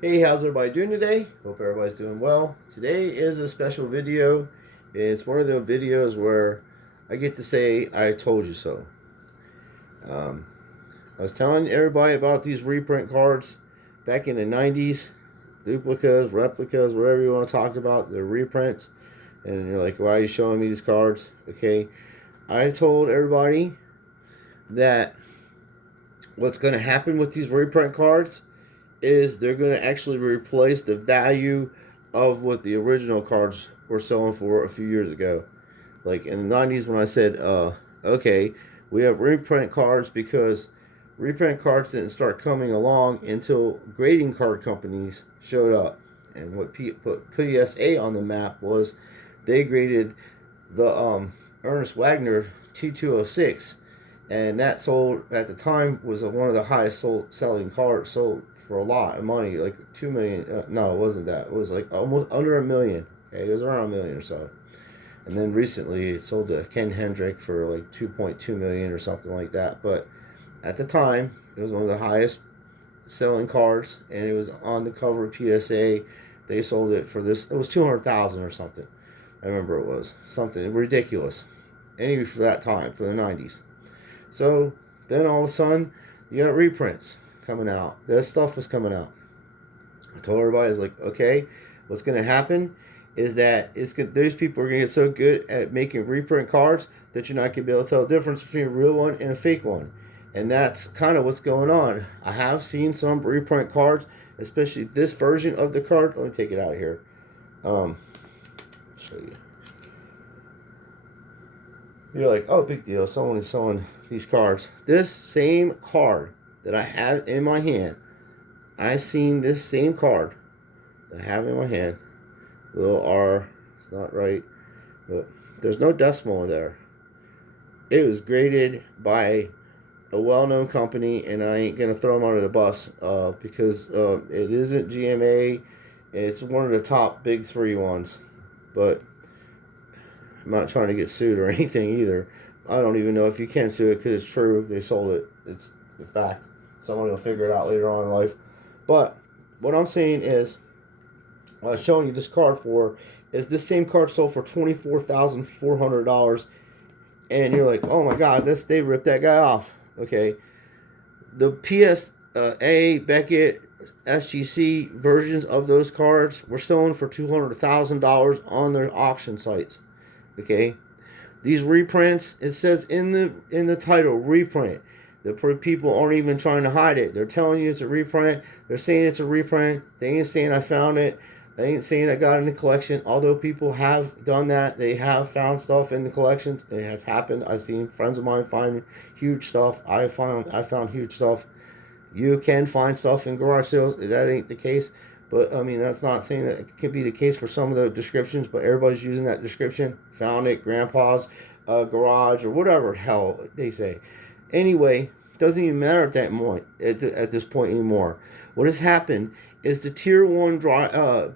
Hey, how's everybody doing today? Hope everybody's doing well. Today is a special video. It's one of those videos where I get to say, I told you so. Um, I was telling everybody about these reprint cards back in the 90s. Duplicas, replicas, whatever you want to talk about. They're reprints. And you're like, why are you showing me these cards? Okay. I told everybody that what's going to happen with these reprint cards is they're going to actually replace the value of what the original cards were selling for a few years ago. Like in the 90s when I said, okay, we have reprint cards because reprint cards didn't start coming along until grading card companies showed up. And what put PSA on the map was they graded the Ernest Wagner T206, and that sold at the time was one of the highest selling cards sold for a lot of money, like 2 million. No, it wasn't that. It was like almost under a million. Okay, it was around a million or so. And then recently it sold to Ken Hendrick for like 2.2 million or something like that. But at the time, it was one of the highest selling cards, and it was on the cover of PSA. They sold it for this. It was 200,000 or something. I remember it was something ridiculous. Anyway, for that time, for the 90s. So then all of a sudden, you got reprints coming out. This stuff was coming out. I told everybody, I was like, okay, what's going to happen is that those people are going to get so good at making reprint cards that you're not going to be able to tell the difference between a real one and a fake one. And that's kind of what's going on. I have seen some reprint cards, especially this version of the card. Let me take it out here. Show you. You're like, oh, big deal. Someone is selling these cards. This same card that I have in my hand, I seen this same card that I have in my hand. Little R, it's not right, but there's no decimal there. It was graded by a well-known company, and I ain't gonna throw them under the bus because it isn't GMA. It's one of the top big three ones, but I'm not trying to get sued or anything either. I don't even know if you can sue it because it's true. They sold it. It's the fact. Someone will figure it out later on in life. But what I'm saying is, what I was showing you this card for is this same card sold for $24,400, and you're like, oh my God, they ripped that guy off. Okay, the PSA Beckett SGC versions of those cards were selling for $200,000 on their auction sites. Okay, these reprints, it says in the title, reprint. The people aren't even trying to hide it. They're telling you it's a reprint. They're saying it's a reprint. They ain't saying I found it. They ain't saying I got it in the collection. Although people have done that, they have found stuff in the collections. It has happened. I've seen friends of mine find huge stuff. I found huge stuff. You can find stuff in garage sales. That ain't the case. But I mean, that's not saying that it could be the case for some of the descriptions. But everybody's using that description. Found it, grandpa's garage, or whatever hell they say. Anyway, doesn't even matter at that point. At this point anymore, what has happened is the tier one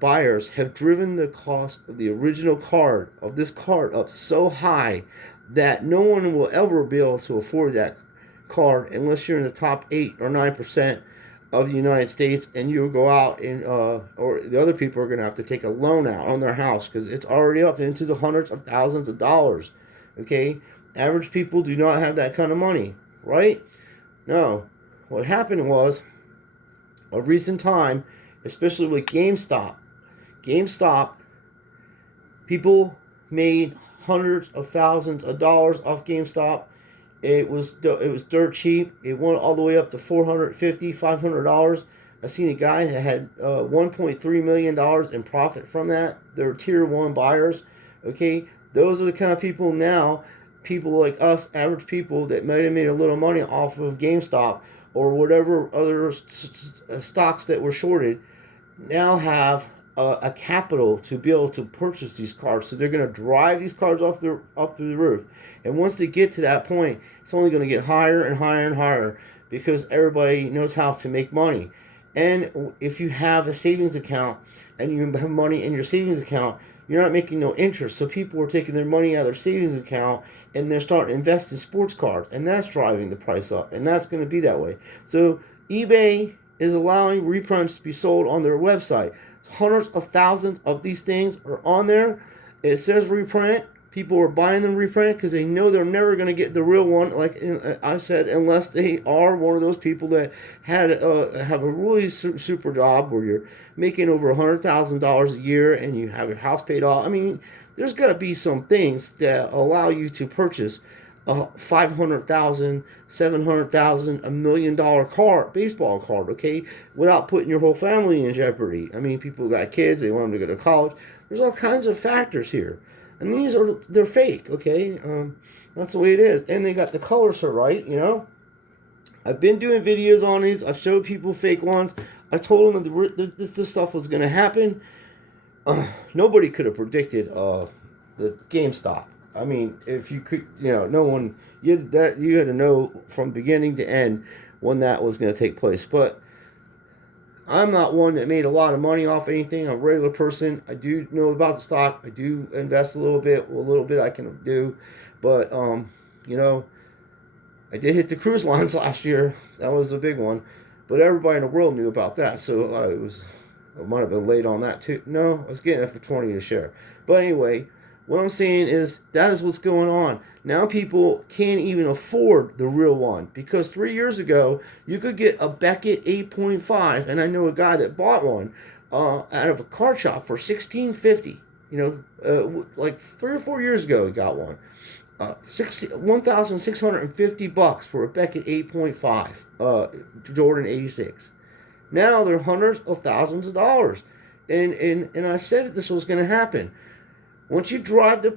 buyers have driven the cost of the original card of this card up so high that no one will ever be able to afford that card unless you're in the top 8 or 9% of the United States, and you go out and or the other people are going to have to take a loan out on their house because it's already up into the hundreds of thousands of dollars. Okay, average people do not have that kind of money, right? No, what happened was a recent time, especially with GameStop. GameStop, people made hundreds of thousands of dollars off GameStop. It was dirt cheap. It went all the way up to $450, $500. I seen a guy that had $1.3 million in profit from that. They're tier one buyers. Okay, those are the kind of people now. People like us, average people that might have made a little money off of GameStop or whatever other stocks that were shorted, now have a capital to be able to purchase these cars. So they're going to drive these cars up through the roof. And once they get to that point, it's only going to get higher and higher and higher because everybody knows how to make money. And if you have a savings account and you have money in your savings account, you're not making no interest. So people are taking their money out of their savings account and they're starting to invest in sports cars. And that's driving the price up. And that's going to be that way. So eBay is allowing reprints to be sold on their website. Hundreds of thousands of these things are on there. It says reprint. People are buying them reprint because they know they're never going to get the real one. Like I said, unless they are one of those people that have a really super job where you're making over $100,000 a year and you have your house paid off. I mean, there's got to be some things that allow you to purchase a $500,000, $700,000, $1 million card, baseball card, okay, without putting your whole family in jeopardy. I mean, people got kids, they want them to go to college. There's all kinds of factors here, and they're fake, okay. That's the way it is, and they got the colors so right, you know. I've been doing videos on these. I've showed people fake ones. I told them that this stuff was going to happen. Nobody could have predicted the GameStop. I mean, if you could, you know, no one, you had to know from beginning to end when that was going to take place. But I'm not one that made a lot of money off anything. I'm a regular person. I do know about the stock. I do invest a little bit. A little bit I can do. But, you know, I did hit the cruise lines last year. That was a big one. But everybody in the world knew about that. So I might have been late on that too. No, I was getting it for 20 a share. But anyway, what I'm saying is that is what's going on. Now people can't even afford the real one because 3 years ago you could get a Beckett 8.5, and I know a guy that bought one out of a card shop for $16.50. You know, like 3 or 4 years ago he got one. $1,650 for a Beckett 8.5 Jordan 86. Now they're hundreds of thousands of dollars, and I said that this was going to happen. Once you drive the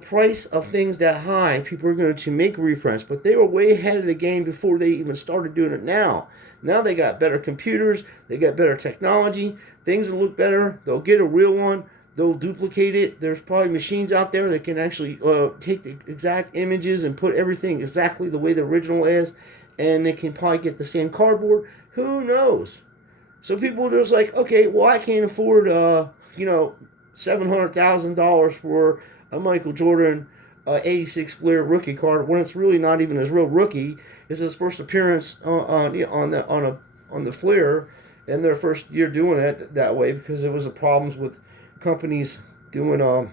price of things that high, people are going to make reprints. But they were way ahead of the game before they even started doing it now. Now they got better computers. They got better technology. Things will look better. They'll get a real one. They'll duplicate it. There's probably machines out there that can actually take the exact images and put everything exactly the way the original is. And they can probably get the same cardboard. Who knows? So people are just like, okay, well, I can't afford, you know, $700,000 for a Michael Jordan 86 Flair rookie card when it's really not even his real rookie. It's his first appearance on the Flair, and their first year doing it that way because there was a problems with companies doing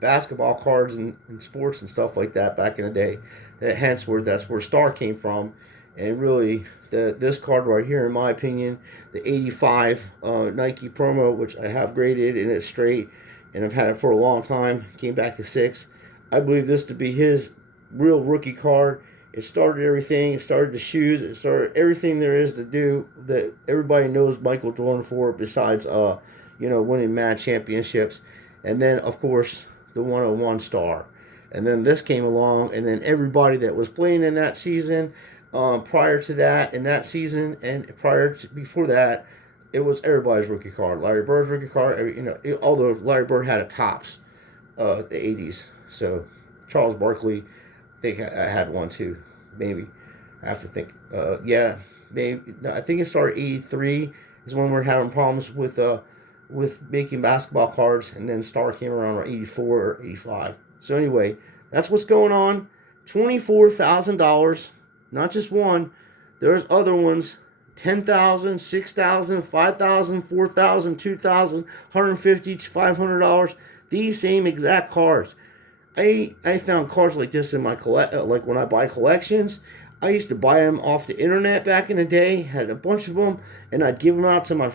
basketball cards and sports and stuff like that back in the day. That's where Star came from, and really this card right here, in my opinion, the 85 Nike promo, which I have graded and it's straight, and I've had it for a long time, came back to 6. I believe this to be his real rookie card. It started everything. It started the shoes. It started everything there is to do that everybody knows Michael Jordan for, besides you know, winning mad championships. And then, of course, the 101 star. And then this came along, and then everybody that was playing in that season, prior to that, in that season, and before that, it was everybody's rookie card. Larry Bird's rookie card, you know, although Larry Bird had a tops, the 80s. So Charles Barkley, I think I had one too, maybe. I have to think. Yeah, maybe. No, I think it started 83 is when we're having problems with making basketball cards, and then Star came around around 84 or 85. So anyway, that's what's going on. $24,000, not just one. There's other ones. $10,000, $6,000, $5,000, $4,000, $2,000, $150, $500. These same exact cards. I found cards like this in my like when I buy collections. I used to buy them off the internet back in the day. Had a bunch of them, and I'd give them out to my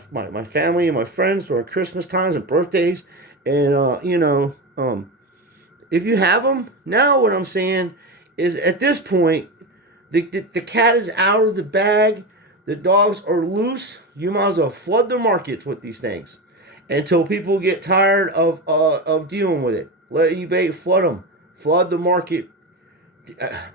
family and my friends during Christmas times and birthdays. And you know, if you have them now, what I'm saying is at this point, the cat is out of the bag. The dogs are loose. You might as well flood the markets with these things until people get tired of dealing with it. Let eBay flood them. Flood the market.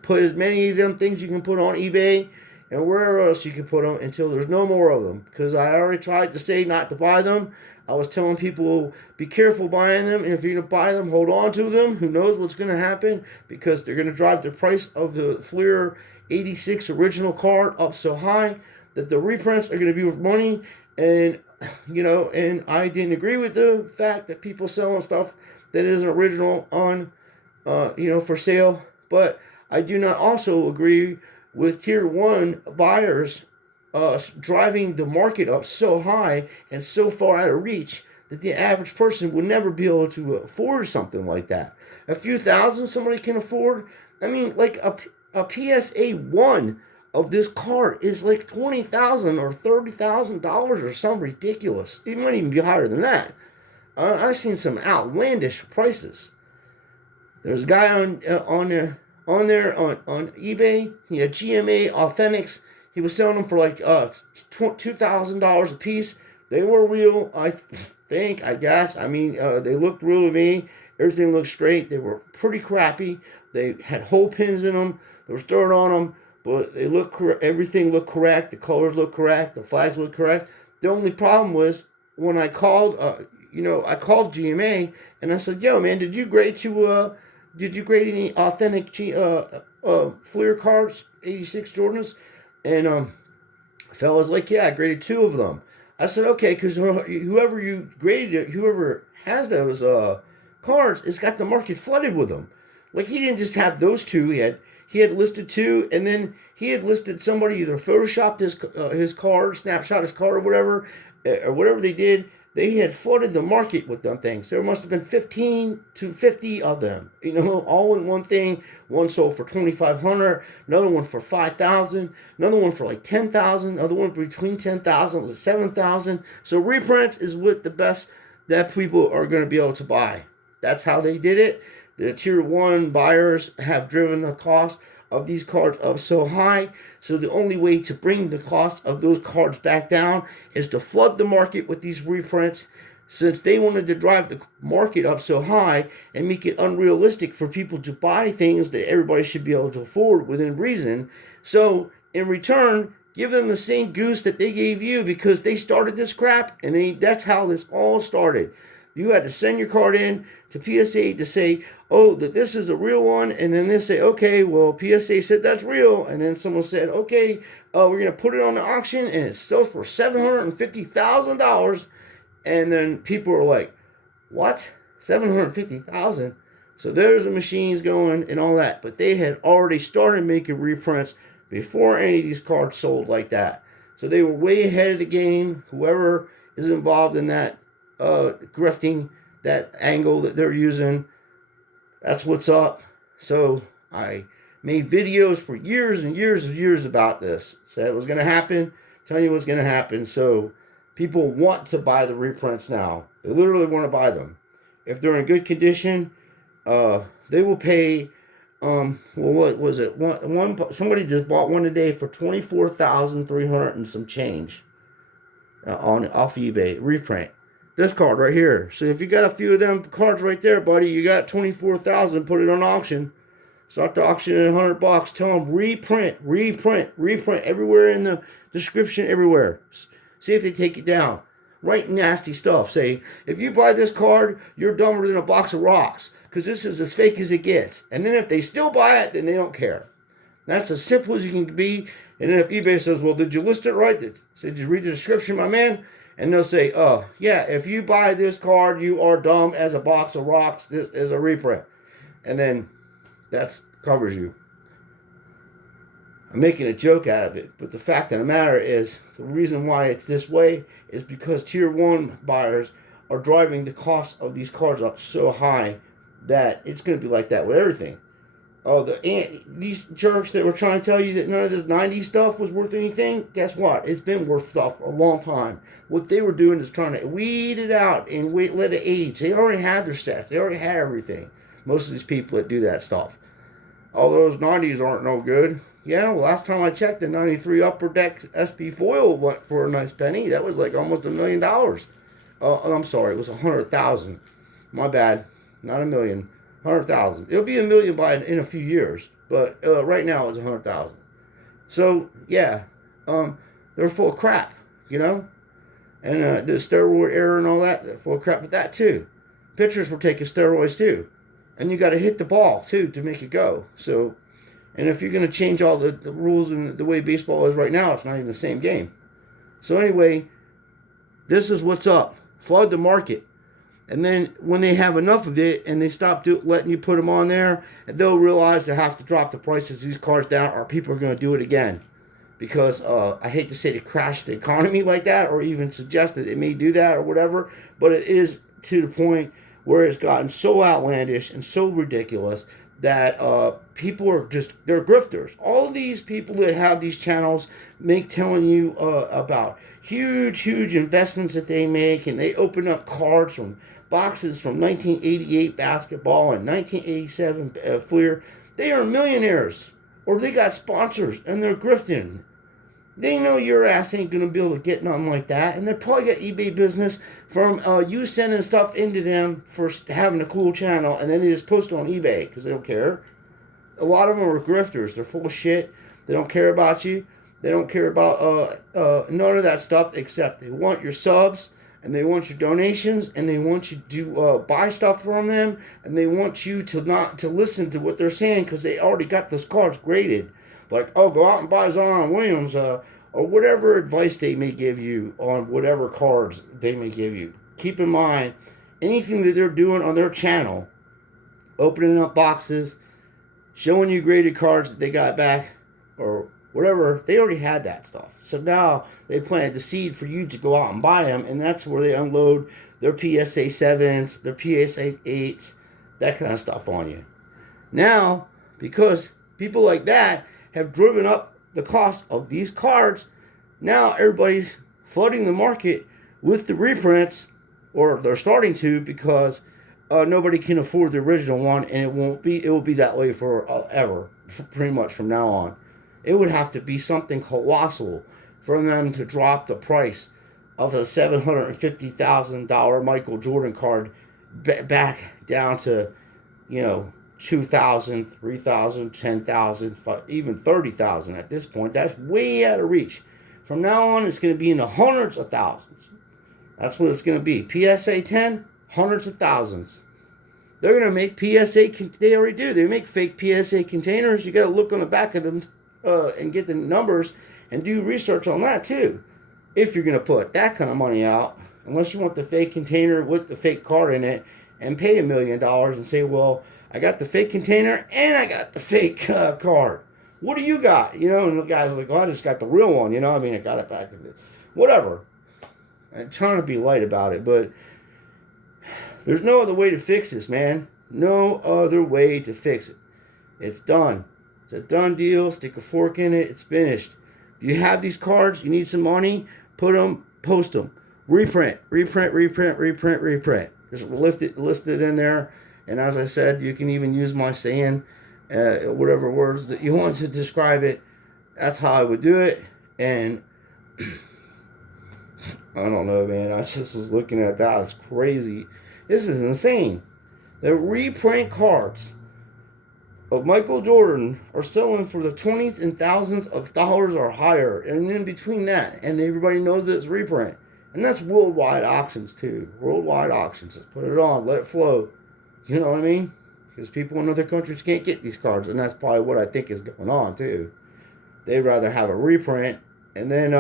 Put as many of them things you can put on eBay and wherever else you can put them until there's no more of them. Because I already tried to say not to buy them. I was telling people, be careful buying them. And if you're going to buy them, hold on to them. Who knows what's going to happen? Because they're going to drive the price of the Fleer 86 original card up so high that the reprints are going to be worth money. And, you know, and I didn't agree with the fact that people selling stuff that isn't original on, you know, for sale. But I do not also agree with tier 1 buyers driving the market up so high and so far out of reach that the average person would never be able to afford something like that. A few thousand somebody can afford. I mean, like a PSA 1 of this car is like $20,000 or $30,000 or something ridiculous. It might even be higher than that. I've seen some outlandish prices. There's a guy on eBay. He had GMA Authentics. He was selling them for like $2,000 a piece. They were real, I think, I guess. I mean, they looked real to me. Everything looked straight. They were pretty crappy. They had hole pins in them. There was dirt on them, but they looked everything looked correct. The colors looked correct. The flags looked correct. The only problem was when I called, I called GMA and I said, "Yo, man, did you grade any authentic Fleer cards, 86 Jordans?" And the fellow was like, "Yeah, I graded 2 of them." I said, "Okay, because whoever you graded it, whoever has those cards, has got the market flooded with them. Like he didn't just have those 2. He had listed 2, and then he had listed somebody either photoshopped his card, snapshot his card, or whatever they did. They had flooded the market with them things. There must have been 15 to 50 of them, all in one thing. One sold for $2,500, another one for $5,000, another one for like $10,000, another one between $10,000 to $7,000. So reprints is what the best that people are going to be able to buy. That's how they did it. The tier 1 buyers have driven the cost of these cards up so high. So the only way to bring the cost of those cards back down is to flood the market with these reprints, since they wanted to drive the market up so high and make it unrealistic for people to buy things that everybody should be able to afford within reason. So in return, give them the same goose that they gave you, because they started this crap, and that's how this all started. You had to send your card in to PSA to say, "Oh, that this is a real one," and then they say, "Okay, well, PSA said that's real," and then someone said, "Okay, we're gonna put it on the auction, and it sells for $750,000," and then people are like, "What? $750,000?" So there's the machines going and all that, but they had already started making reprints before any of these cards sold like that. So they were way ahead of the game. Whoever is involved in that grifting, that angle that they're using, that's what's up. So I made videos for years and years and years about this. Said it was going to happen, telling you what's going to happen. So people want to buy the reprints now. They literally want to buy them. If they're in good condition, they will pay. What was it? Somebody just bought one today for $24,300 and some change off eBay. Reprint. This card right here. So if you got a few of them cards right there, buddy, you got 24,000. Put it on auction. Start the auction at $100. Tell them reprint everywhere in the description, everywhere. See if they take it down. Write nasty stuff. Say, if you buy this card, you're dumber than a box of rocks, because this is as fake as it gets. And then if they still buy it, then they don't care. That's as simple as you can be. And then if eBay says, "Well, did you list it right?" Say, "Did you read the description, my man?" And they'll say, "Oh, yeah, if you buy this card, you are dumb as a box of rocks. This is a reprint." And then that covers you. I'm making a joke out of it, but the fact of the matter is, the reason why it's this way is because tier 1 buyers are driving the cost of these cards up so high that it's going to be like that with everything. Oh, these jerks that were trying to tell you that none of this 90s stuff was worth anything, guess what? It's been worth stuff for a long time. What they were doing is trying to weed it out and let it age. They already had their stats. They already had everything. Most of these people that do that stuff. All those 90s aren't no good. Yeah, well, last time I checked, the 93 Upper Deck SP foil went for a nice penny. That was like almost $1 million. I'm sorry, it was 100,000. My bad. Not $1 million. 100,000. It'll be $1 million in a few years, but right now it's 100,000. So yeah, they're full of crap, and the steroid era and all that, they're full of crap with that too. Pitchers were taking steroids too, and you got to hit the ball too to make it go. So, and if you're going to change all the rules and the way baseball is right now, it's not even the same game. So anyway, this is what's up. Flood the market. And then when they have enough of it and they stop letting you put them on there, they'll realize they have to drop the prices of these cards down, or people are going to do it again. because I hate to say to crash the economy like that, or even suggest that it may do that or whatever, but it is to the point where it's gotten so outlandish and so ridiculous that people are just, they're grifters. All of these people that have these channels make telling you about huge investments that they make, and they open up cards from boxes from 1988 basketball and 1987 Fleer. They are millionaires, or they got sponsors and they're grifting. They know your ass ain't gonna be able to get nothing like that, and they probably got eBay business from you sending stuff into them for having a cool channel, and then they just post it on eBay because they don't care. A lot of them are grifters. They're full of shit. They don't care about you. They don't care about none of that stuff, except they want your subs, and they want your donations, and they want you to buy stuff from them, and they want you to not to listen to what they're saying because they already got those cards graded. Like, oh, go out and buy Zion Williams, or whatever advice they may give you on whatever cards they may give you. Keep in mind, anything that they're doing on their channel, opening up boxes, showing you graded cards that they got back, or whatever, they already had that stuff. So now they planted the seed for you to go out and buy them, and that's where they unload their PSA 7s, their PSA 8s, that kind of stuff on you. Now, because people like that have driven up the cost of these cards, now everybody's flooding the market with the reprints, or they're starting to, because nobody can afford the original one, and it will be that way forever, pretty much from now on. It would have to be something colossal for them to drop the price of a $750,000 Michael Jordan card back down to, $2,000, $3,000, $10,000, even $30,000 at this point. That's way out of reach. From now on, it's going to be in the hundreds of thousands. That's what it's going to be. PSA 10, hundreds of thousands. They're going to make PSA, they already do. They make fake PSA containers. You got to look on the back of them and get the numbers and do research on that too. If you're going to put that kind of money out, unless you want the fake container with the fake card in it and pay $1 million and say, well, I got the fake container and I got the fake card. What do you got? And the guy's like, well, I just got the real one. I got it back. Whatever. I'm trying to be light about it, but there's no other way to fix this, man. No other way to fix it. It's done. It's a done deal. Stick a fork in it. It's finished. If you have these cards, you need some money, put them, post them. Reprint. Just list it in there. And as I said, you can even use my saying, whatever words that you want to describe it. That's how I would do it. And I don't know, man. I just was looking at that. It's crazy. This is insane. The reprint cards of Michael Jordan are selling for the 20s and thousands of dollars or higher. And in between that, and everybody knows it's reprint. And that's worldwide auctions too. Worldwide auctions. Just put it on. Let it flow. You know what I mean? Because people in other countries can't get these cards. And that's probably what I think is going on too. They'd rather have a reprint and then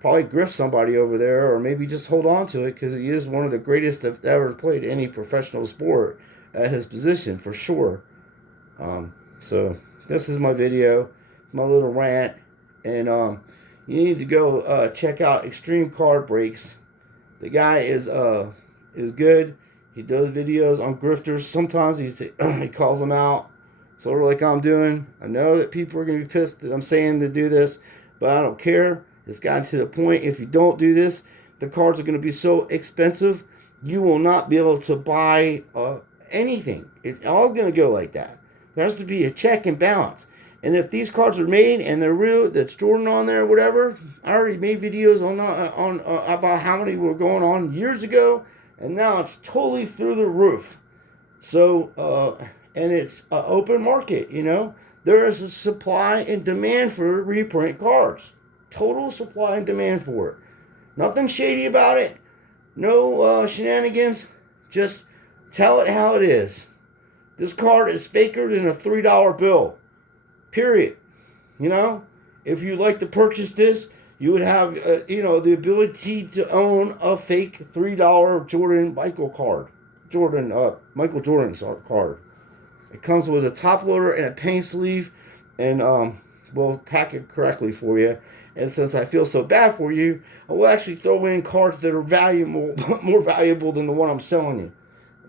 probably grift somebody over there, or maybe just hold on to it because he is one of the greatest that ever played any professional sport at his position, for sure. So this is my video, my little rant, and you need to go check out Extreme Card Breaks. The guy is good. He does videos on grifters. Sometimes he calls them out, sort of like I'm doing. I know that people are going to be pissed that I'm saying to do this, but I don't care. It's gotten to the point, if you don't do this, the cards are going to be so expensive, you will not be able to buy anything. It's all going to go like that. There has to be a check and balance. And if these cards are made and they're real, that's Jordan on there or whatever, I already made videos on about how many were going on years ago, and now it's totally through the roof. So, and it's an open market, There is a supply and demand for reprint cards. Total supply and demand for it. Nothing shady about it. No shenanigans. Just tell it how it is. This card is faker than a $3 bill. Period. If you'd like to purchase this, you would have, the ability to own a fake $3 Jordan Michael card. Michael Jordan card. It comes with a top loader and a paint sleeve, and will pack it correctly for you. And since I feel so bad for you, I will actually throw in cards that are valuable, more valuable than the one I'm selling you.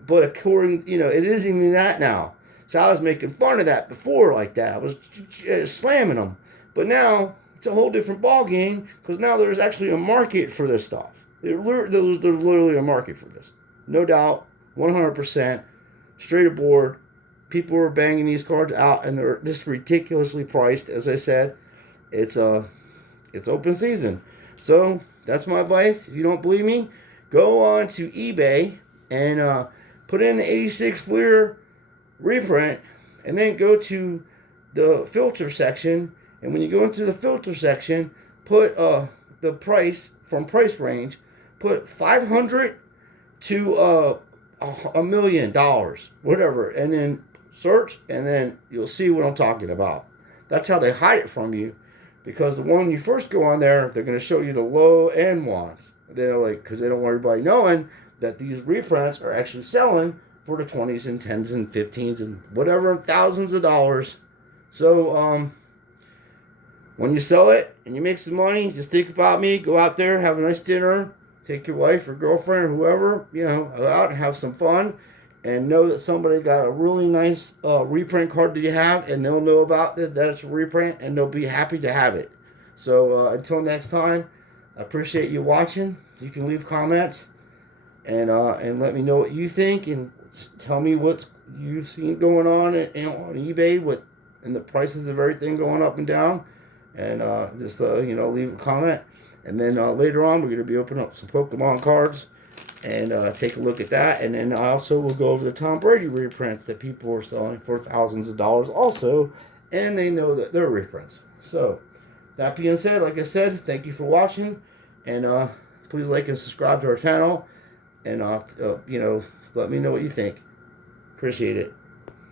But according, it isn't even that now. So I was making fun of that before like that. I was slamming them. But now it's a whole different ball game because now there's actually a market for this stuff. There's literally a market for this. No doubt, 100%, straight aboard. People are banging these cards out and they're just ridiculously priced. As I said, it's open season. So that's my advice. If you don't believe me, go on to eBay and put in the 86 Fleer reprint and then go to the filter section. And when you go into the filter section, put the price from price range, put $500 to $1 million, whatever, and then search, and then you'll see what I'm talking about. That's how they hide it from you, because the one you first go on there, they're going to show you the low end ones. They're like, because they don't want everybody knowing that these reprints are actually selling for the 20s and 10s and 15s and whatever, thousands of dollars. So when you sell it and you make some money, just think about me. Go out there, have a nice dinner, take your wife or girlfriend or whoever, go out and have some fun, and know that somebody got a really nice reprint card that you have, and they'll know about that it's a reprint, and they'll be happy to have it. So until next time, I appreciate you watching. You can leave comments and let me know what you think, and tell me what you've seen going on on eBay and the prices of everything going up and down. And just leave a comment. And then later on, we're going to be opening up some Pokemon cards and take a look at that. And then I also will go over the Tom Brady reprints that people are selling for thousands of dollars also. And they know that they're reprints. So, that being said, like I said, thank you for watching. And please like and subscribe to our channel. And, let me know what you think. Appreciate it.